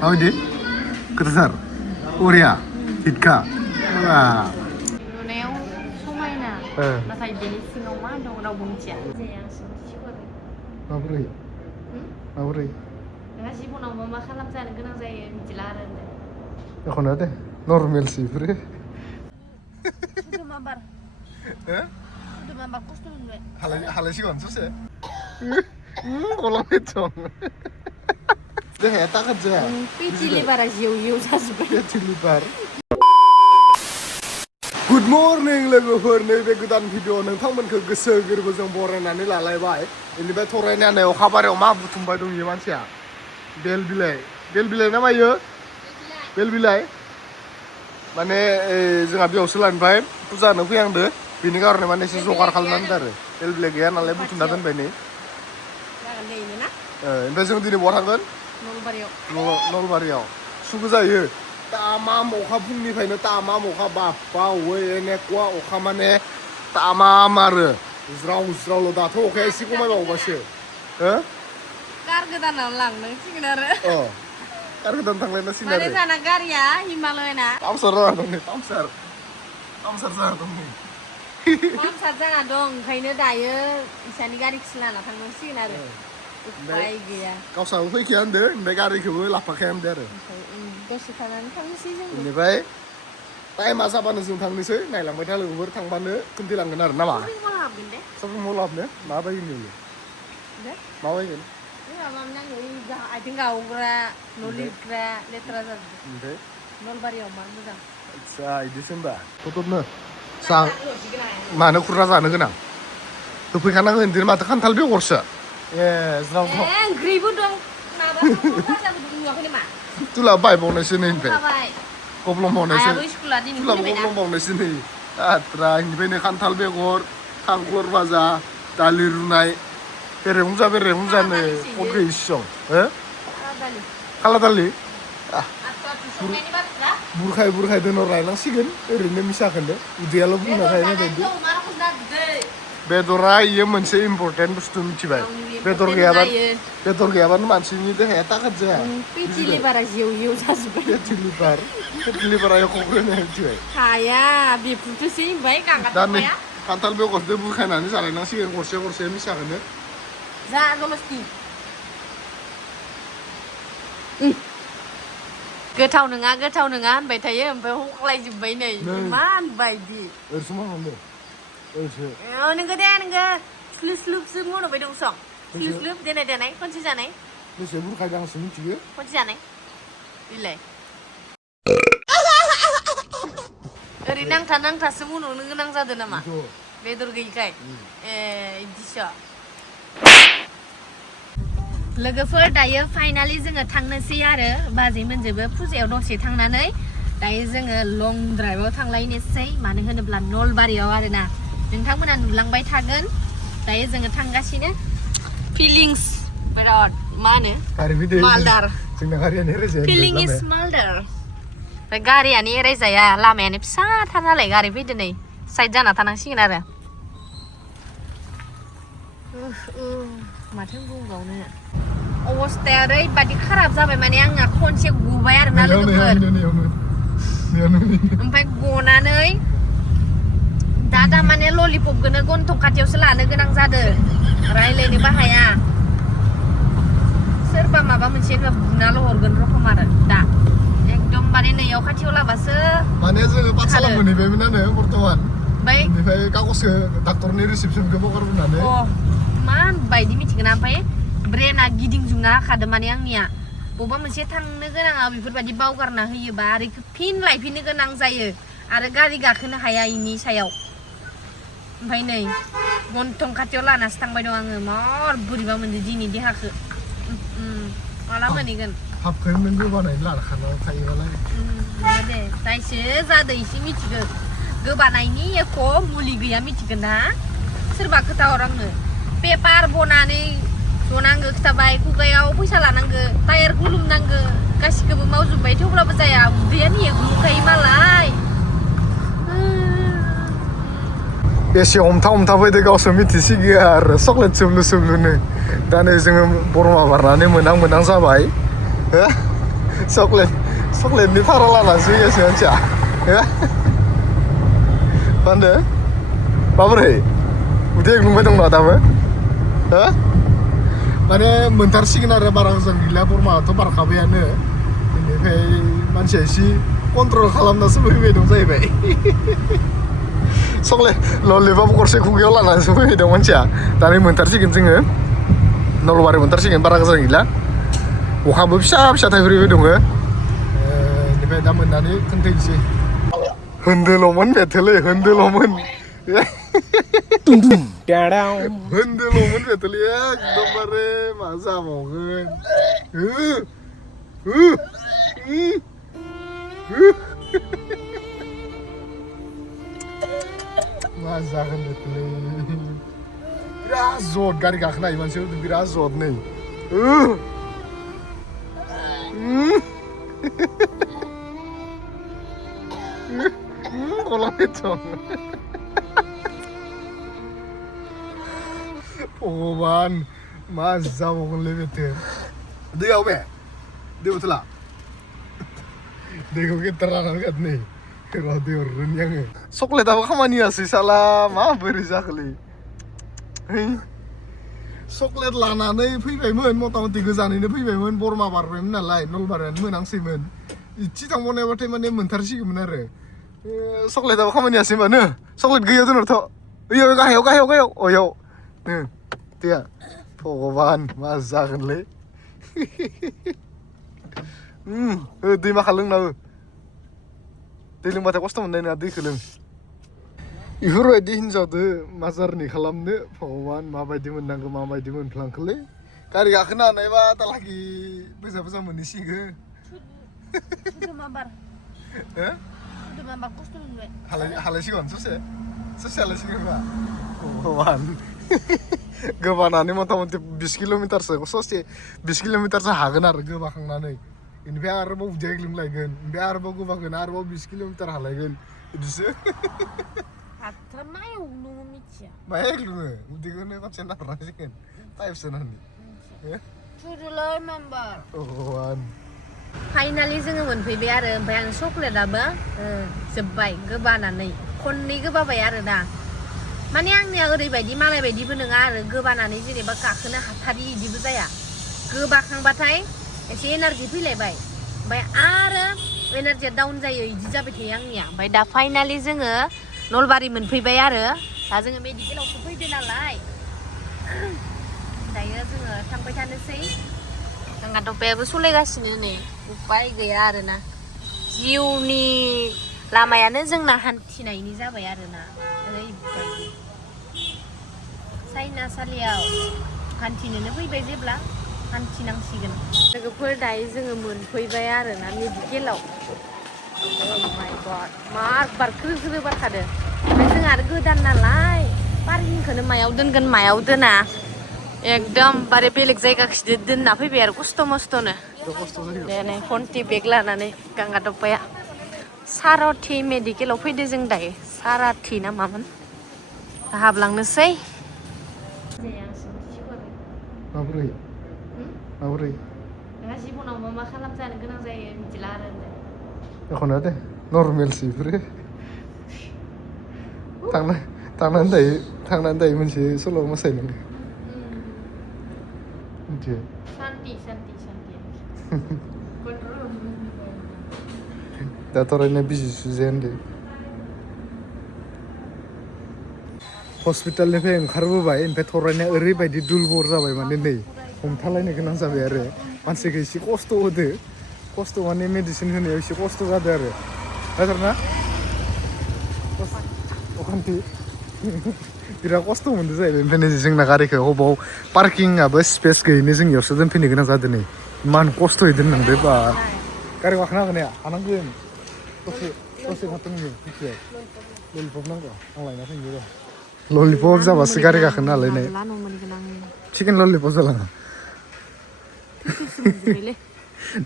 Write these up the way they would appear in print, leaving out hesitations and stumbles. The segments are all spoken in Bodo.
माबायदि गोथार उरिया हिटखा नुनायाव समायना नाथाय बेनि सिङाव मा दं रावबो मिथिया माबोरै माबोरै नोंहा जिबनाव मा खालामजानो गोनां जायो मिथिला आरो एखौनो दे नर्मेलसो बेफोरो सुदुमाबार खस्थ' मोनबाय हालायसिगोन ससे गलांबाय दं देहाया तागत जाया पेटि लिभारा जिउ जाजोब्बाय पेटि लिभार गुड मर्निं लोगोफोर नैबे गोदान भिडिअ नोंथांमोनखौ गोसो गोरबोजों बरायनानै लालायबाय बेनिफ्राय थरायनानै अखा बारियाव मा बुथुमबाय दं इयो मानसिया बेल बिलाइ ना मायो बेल बिलाइ माने जोंहा बेयावसो लानिफ्राय फुजा होनो फैहांदो बेनि कारणे माने एसे जगार खालामनानै दोन आरो बेल बिलाइ गैया नालाय बुथुमना दोनबाय नै ओमफ्राय जों दिनै बहा थांगोन नलबारियाव सुगु जायो तामाम अखा फुंनिफ्रायनो तामाम अखा बाप्पा ओइ এনেকুৱা अखा माने तामाम आरो ज्राव दाथ' अखाया एसे खमायबावबासो कार गोदानाव लांनांसिगोन आरो कार गोदान थांलायनांसिगोन माने जाना गारिया हिमालयना पामसार जाना दं नै पामसार जाना दं नै पामसार जाना दं ओंखायनो दायो इसानि गारिखौसो लाना थांनांसिगोन आरो उपाय गैया गावसाबो फैखाया होनदो ओमफ्राय गारिखौबो लाफाखाया होनदो आरो दसे थानानै थांनोसै जों बेनिफ्राय टाइमा जाबानो जों थांनोसै नायलांबाय था लोगोफोर थांबानो खोन्थालांगोन आरो नामा शपिं मल हाबनो मा बायगोन नोंलाय मा बायगोन आथिं गावग्रा न' लिरग्रा लेथ्रा जाजोबो ओमफ्राय नलबारियाव मा मोजां आदसा इदिसो होनबा थथबनो मानो खुरना जानो गोनां होफैखानांगोन दिनै माथो खान्थाल बेगरसो ज्राव ओंख्रिबो दं माबा फाजाबो दं नुवाखै नामा तुला बायबावनायसो नै ओमफ्राय गब्लं बावनायसो तुलाबो गब्लं बावनायसो नै आद्रा इनिफ्रायनो खान्थाल बेगर खांखलर भाजा दालि रुनाय बेरेहुंजानो कट गैयिसं खाला दालि बुरखाय दोनहर रायलांसिगोन ओरैनो मिसाखोनो उदैयाल' बुंना थायो नाथाय बेदरा इयो मोनसे इम्पर्टेन्ट बुस्थु मिथिबाय बेदर गैयाबानो मानसिनि देहाया तागत जाया पेटि लिभारा जिउ जाजोब्बाय पेटि लिभारा एख'ग्रोनो मिथिबाय हाया बेफोरथोसै ओमफ्राय दा नै खान्थाल बेगरजों बुरखायनानै जालायनांसिगोन गरसे मिसाखोनो जा जलस्ति गोथाव नङा होनबाय थायो ओमफ्राय हख्लायजोब्बाय नै इमान बायदि ओरैसो मा खालामदों नोंगो स्लुबसो मन'बाय दं सं स्लुब देनाय खनसे जानाय बेसे बुरखायदों आंसो मिथियो खनसे जानाय बिलाय ओरै नांथासो मन'नो गोनां जादों नामा बेदर गैयिखाय इदिसो लोगोफोर दायो फाइनालि जोङो थांनोसै आरो बाजै मोनजोबो फुजायाव दसे थांनानै दायो जोङो लं ड्राइभआव थांलायनोसै मानो होनोब्ला नलबारियाव आरोना नोंथांमोना नुलांबाय थागोन दायो जोङो थांगासिनो फिलिंस बिराद मा होनो मालदार फिलिं इज मालदार ओमफ्राय गारियानो एरायजाया लामायानो फिसाथार नालाय गारि फैदो नै साइड जाना थानांसिगोन आरो माथो बुंबावनो अबस्थाया ओरैबादि खाराब जाबाय माने आंना खनसे गबाय आरोना लोगोफोर ओमफ्राय गनानै दा माने ललिपपखौनो गन्थं खाथियावसो लानो गोनां जादों रायलायनोबो हाया सोरबा माबा मोनसे बुनाल' हरगोन रखम आरो दा एकदमबारे नैयाव खाथियाव लाबासो माने जोङो पाठशाला मोनहैबायमोनानो बर्तमान बेनिफ्राय कागजखौ डाक्टरनि रिसिपसनखौ बगारबोनानै मान बायदि मिथिगोना ओमफ्राय ब्रेना गिदिंजोबना होखादों माने आंनिया बबेबा मोनसे थांनो गोनाङा बेफोरबायदि बावगारना होयोबा आरो फिन लायफिननो गोनां जायो आरो गारि गाखोनो हाया इनि सायाव ओमफ्राय नै गन्थं खाथियाव लानासो थांबाय दं आङो मार बोरैबा मोनदों दिनै देहाखौ माला मोनहैगोन हाबखौ नों गोबानायनि लाखाना थायोबालाय दे दायसो जादों एसे मिथिगौ गोबानायनि एख' मुलि गैया मिथिगोन ना सोरबा खोथाहर आंनो पेपार बनानै जनांगो खिथाबाय खुगायाव फैसा लानांगो टायार खुलुमनांगो गासिखौबो मावजोब्बाय थेवब्लाबो जाया उदैयानो एग्लुखायो मालाय बेसे हमथा फैदो गावसो मिथिसिगो आरो चक्लेट सोबलुनो दा नै जोङो बरमा बारनानै मोनां जाबाय Coklatनि भारा लानासो फैगासिनो मानसिया मा होनदो माबोरै उदै नुबाय दं ना दाबो हो माने मोनथारसिगोन आरो बारा गोजान गैला बरमायाथ' बारखाबायानो बेनिफ्राय मानसिया एसे कन्ट्रल खालामनासो फैबाय दं जाहैबाय चक्लेट ललिपप गरसे खुगायाव लानानैसो फैबाय दं मानसिया दानो मोनथारसिगोन जोङो नलबारि मोनथारसिगोन बारा गोजान गैला अखाबो फिसा फिसा थाइफ्रिबाय दङ बेनिफ्राय दा मोननानै खोन्थायनोसै होन्दोल'मोन बेथोलै होन्दोल'मोन होन्दोल'मोन बेथोलै एकदमबारे मा जाबावगोन मा जागोन बेथोलै बिराद जद गारि गाखोनाय मानसिफोर बिराद जद नै भगवान मा जाबावगोनलै बेथो दैयाव बे दै बोथोला दैखौ गेटार लानानै गाद नै र' दैयाव रोनि आङो चक्लेटआबो खामानि होआसै साला माबोरै जाखोलै चक्लेट लानानै फैबायमोन मथा मथि गोजानैनो फैबायमोन बरमा बारबायमोन नालाय नलबारियानो मोनांसैमोन इथि थांबावनायबाथाय माने मोनथारसिगौमोन आरो चक्लेटआबो खामानि होआसै होनबानो चक्लेट गैयाव दोनहरथ' ओइयाव गाहायाव अयाव दैया भगवान मा जागोनलै दै माखा लोंनाबो दै लोंबाथाय खस्थ' मोननाय नङा दैखौ लों बेफोरबायदि हिनजावदो मा जारनि खालामनो भगवान माबायदि मोननांगौ माबायदि मोनफ्लांखोलै गारि गाखोनो हानायबा दालागि फैसा मोनहैसिगोन हालायसिगोन ससे हालायसिगोन मा भगवान गोबानानै मथा मथि 20 किल'मिटारसो ससे 20 किल'मिटारसो हागोन आरो गोबाखांनानै बेनिफ्राय आरोबाव उदैया ग्लोमलायगोन ओमफ्राय आरोबाव गोबागोन आरोबाव 20 किल'मिटार हालायगोन बिदिसो माया ग्लोमो उदैखौनो खनसे नारनांसिगोन पाइप सोनानै भगवान फाइनालि जोङो मोनफैबाय आरो ओमफ्राय आं चक्लेटआबो जोब्बाय गोबानानै खननै गोबाबाय आरो दा माने आंनिया ओरैबायदि मालाय बायदिबो नङा आरो गोबानानै जेनेबा गाखोनो हाथारि इदिबो जाया गोबाखांबाथाय एसे एनार्जि फैलायबाय ओमफ्राय आरो एनार्जिया डाउन जायो इदि जाबाय थायो आंनिया ओमफ्राय दा फाइनालि जोङो नलबारि मोनफैबाय आरो दा जोङो मेडिकेलावसो फैदो नालाय दायो जोङो थांबाय थानोसै गांगाथफायाबो सलायगासिनो नै उपाय गैया आरोना जिउनि लामायानो जोंना हान्थिनायनि जाबाय आरोना ओरैबायदि साइनासालियाव हान्थिनोनो फैबाय जेब्ला हान्थिनांसिगोन लोगोफोर दायो जोङो मोनफैबाय आरोना मेडिकेलाव माय गड मार बारख्रो बारखादो ओमफ्राय जों आरो गोदान नालाय पार्किंखौनो मायाव दोनगोन मायाव दोना एकदम बारे बेलेग जायगाखिसो दोनना फैबाय आरो खस्थ' मस्थ'नो दे नै फन्टि बेग लानानै गांगाथफाया सारथि मेडिकेलाव फैदो जों दायो साराथि ना मामोन हाबलांनोसै माबोरै नोंहा जिबनाव मा खालामजानो गोनां जायो मिथिला आरो एखौनो दे नर्मेलसो बेफोरो थांनानै दायो मोनसे सल' मोसायो नोङो मिथियो शान्ति दा थरायनो बिजि सुजाया होनदो हस्पिटालनिफ्राय ओंखारबोबाय ओमफ्राय थरायनाया ओरैबायदि दुलबर जाबाय माने नै हमथालायनो गोनां जाबाय आरो मानसिखौ एसे खस्थ' होदो खस्थ' माने मेडिसिन होनायाव एसे खस्थ' जादों आरो जाथारना अखान्थि बिराद खस्थ' मोनदों जाहैबाय ओमफ्राय नै जोंना गारिखौ अबाव पार्किंआबो स्पेस गैयैनो जोंनियावसो दोनफैनो गोनां जादों नै इमान खस्थ'यै दोननांदो बा गारि गाखोनो हागोन हानांगोन दसे थाथ'नो मिथिबाय ललिपप नांगौ आं लायना फैनो र' ललिपप जाबासो गारि गाखोनो हालायनाय चिकेन ललिपप जालाङा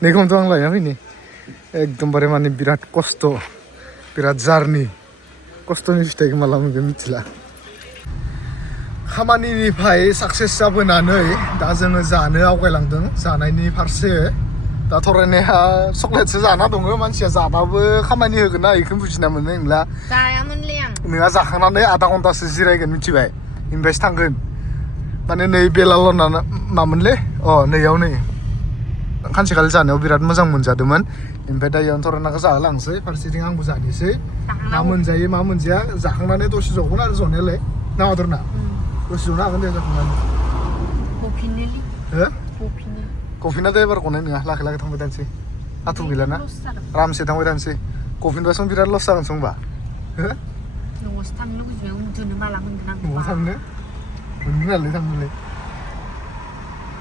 नैखौनोथ' आं लायना फैनि एकदमबारे माने बिराद खस्थ' बिराद जारनि खस्थ'नि फिथाइखौ माला मोनगोन मिथिला खामानिनिफ्राय साक्सेस जाबोनानै दा जोङो जानो आवगायलांदों जानायनि फारसे दा थरायनाया चक्लेटसो जाना दङ मानसिया जाबाबो खामानि होगोन ना बेखौ बुजिना मोननाय नंला जायामोनलै आं नोंहा जाखांनानै आधा घन्टासो जिरायगोन मिथिबाय इनिफ्रायसो थांगोन माने नै बेलाल'ना मामोनलै नैयाव नै सानसेखालि जानायाव बिराद मोजां मोनजादोंमोन ओमफ्राय दा इयावनो थरायनाखौ जाहोलांसै फारसेथिं आंबो जानोसै मा मोनजायो मा मोनजाया जाखांनानै दसे जगोन आरो जनायालाय ना आदरना दसे जनो हागोन दे जाखांनानै कफिनोलै हो कफिनो कफिना दा एबार गनाय नङा लाखै लाखै थांबाय थानोसै हाथु गैलाना आरामसे थांबाय थानोसै कफिनबासो बिराद लस जागोन संबा हो न'आवसो थांनो लुगैबाय उन्दुनो माला मोनगोन आं न'आव थांनो मोनगोन नालाय थांनोलाय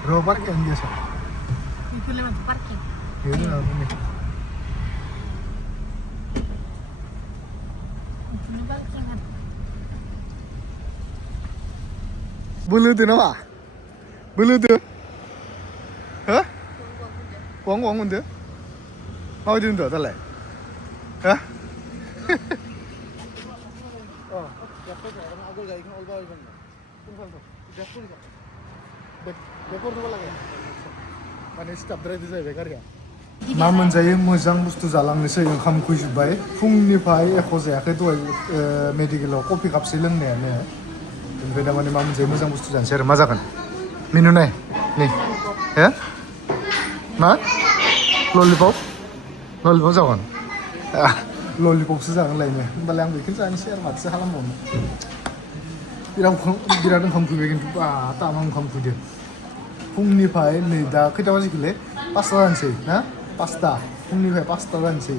र' पार्किंआनो गैया सार बेफोरलाय माथो पार्किं गैया जोंहा नै बेफोरनो पार्किं आरो बोलोदो नामा बोलोदो हो गवां गवां मोनदो माबायदि मोनदो दालाय हो माने स्टाफद्रायदो जाहैबाय गारिया मा मोनजायो मोजां बुस्थु जालांनोसै ओंखाम उखैजोब्बाय फुंनिफ्राय एख' जायाखै दहाय मेडिकेलाव कफि कापसे लोंनायानो ओमफ्राय दा माने मा मोनजायो मोजां बुस्थु जानोसै आरो मा जागोन मेनु नाय नै हो मा ललिपप जागोन ललिपपसो जागोन लायनो होमबालाय आं बेखौनो जानोसै आरो माथोसो खालामबावनो बिराद ओंखाम उखैबाय खिन्थु तामा ओंखाम उखैदों फुंनिफ्राय नै दा खैथा बाजिखौलै 5ता जानोसै ना 5ता फुंनिफ्राय 5ता जानोसै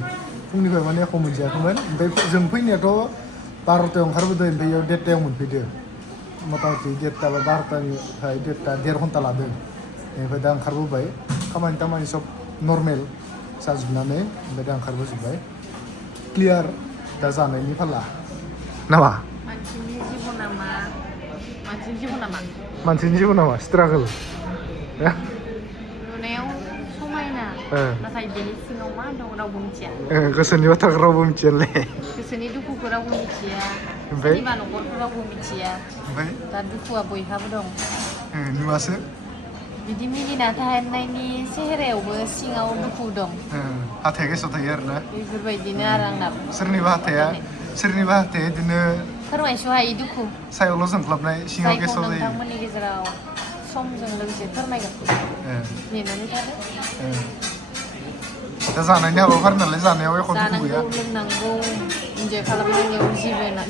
फुंनिफ्राय माने एख' मोनजायाखैमोन ओमफ्राय जों फैनायाथ' 12तायाव ओंखारबोदों ओमफ्राय इयाव 1:30आव मोनफैदों मथा मथि 1:30 बा 12तानिफ्राय 1:30 घन्टा लादों ओमफ्राय दा ओंखारबोबाय खामानि दामानि सब नर्मेल जाजोबनानै ओमफ्राय दा ओंखारबोजोब्बाय क्लियार दा जानायनि फाला नामा मानसिनि जिबना मा मानसिनि जिबना मा स्ट्रागल नुनायाव समायना नाथाय बेनि सिङाव मा दं रावबो मिथिया गोसोनि बाथ्राखौ रावबो मिथियालै गोसोनि दुखुखौ रावबो मिथिया ओमफ्राय सोरनिबा न'खरखौ रावबो मिथिया ओमफ्राय दा दुखुआ बयहाबो दं नुवासो बिदि मिनिना थानायनि सेहेरायावबो सिङाव दुखु दं हाथाया गेसाव थायो आरोना बेफोरबायदिनो आरो आंनाबो सोरनिबा हाथाया बिदिनो फोरमायस' हायि दुखु सायावल' जोंख्लाबनाय सिङाव गेसाव जायो नोंथांमोननि गेजेराव समजों लोगोसे फोरमायगोन नेनानै थादो दा जानायनि हाबाफारि नालाय जानायाव एख' दुखु गैया जानांगौ लोंनांगौ इन्जय खालामनांगौ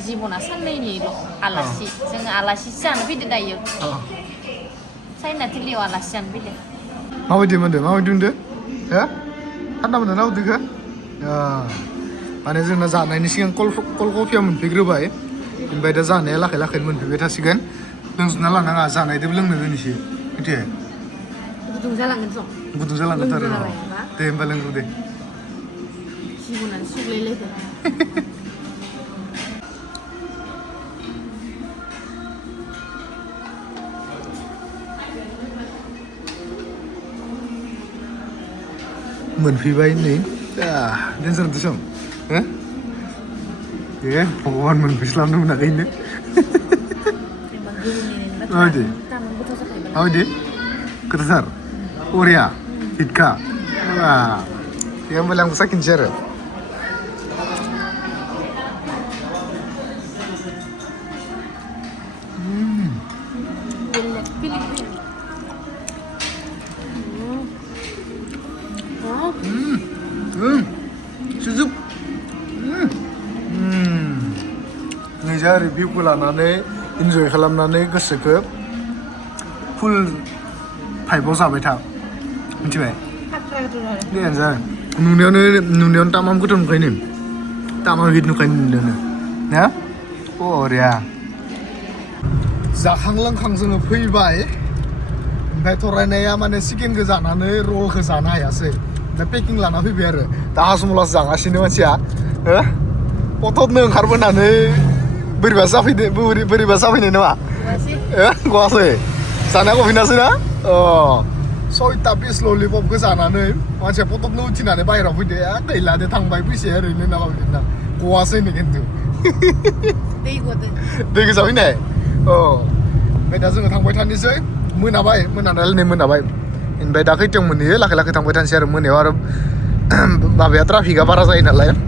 जिबना साननैनिल' आलासि जोङो आलासिसो जानो फैदो दायो चाइना थिलियाव आलासि जानो फैदो माबायदि मोनदो हो थान्दा मोनदो ना उदैखो माने जोंना जानायनि सिगां कल कफिया मोनफैग्रोबाय ओमफ्राय दा जानाया लाखै लाखैनो मोनफैबाय थासिगोन लोंजोबना लानाङा जानायदोबो लोंनो दोनैसो मिथिबाय गुदुं जालांगोन ज' गुदुं जालांगोन आरो दे होमबा लोंग्रो दे जिबनानो सुग्लायलायदों मोनफैबाय नै डेन्जार दुसं हो ए भगवान मोनफैस्लाबनो मोनाखैनो माबायदि गोथावथार अरिया हिटखा दे होमबालाय आंबो साखिनोसै आरो सुजुब नैजा रिभिउखौ लानानै इन्जय खालामनानै गोसोखौ फुल फाइभआव जाबाय था मिथिबाय नुनायावनो तामाम गोथाव नुखायो तामाम हिट नुखायो नुनायावनो ना बरिया जाखां लोंखां जोङो फैबाय ओमफ्राय थरायनाया माने चिकेनखौ जानानै रलखौ जानो हायासै दा पेकिं लाना फैबाय आरो दा हासमलासो जागासिनो मानसिया पटदनो ओंखारबोनानै बोरैबा जाफैनाय नामा गवासै जानाया गफिनासै ना 6ता पिस ललिपपखौ जानानै मानसिया पटदनो उथिनानै बाहेरायाव फैदो गैला दे थांबाय फैसाया ओरैनो ना बिदिनो गवासै नो खिन्थु दै गोजावैनाय ओमफ्राय दा जोङो थांबाय थानोसै मोनाबाय मोनानायालाय नै मोनाबाय इनिफ्राय दा खैथायाव मोनहैयो लाखै लाखै थांबाय थानोसै आरो मोनायाव आरो माबाया ट्राफिकआ बारा जायो नालाय